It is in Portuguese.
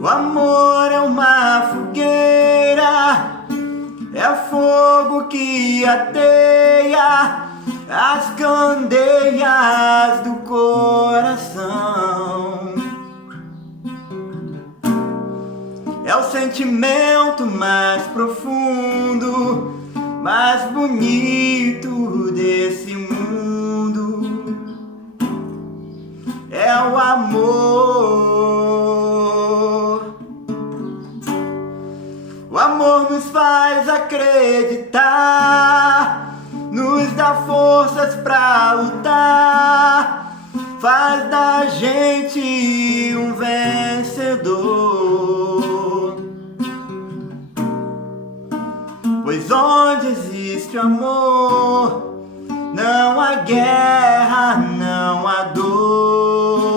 O amor é uma fogueira, é fogo que ateia as candeias do coração. É o sentimento mais profundo, mais bonito desse mundo. É o amor. O amor nos faz acreditar, nos dá forças pra lutar, faz da gente um vencedor. Pois onde existe amor, não há guerra, não há dor.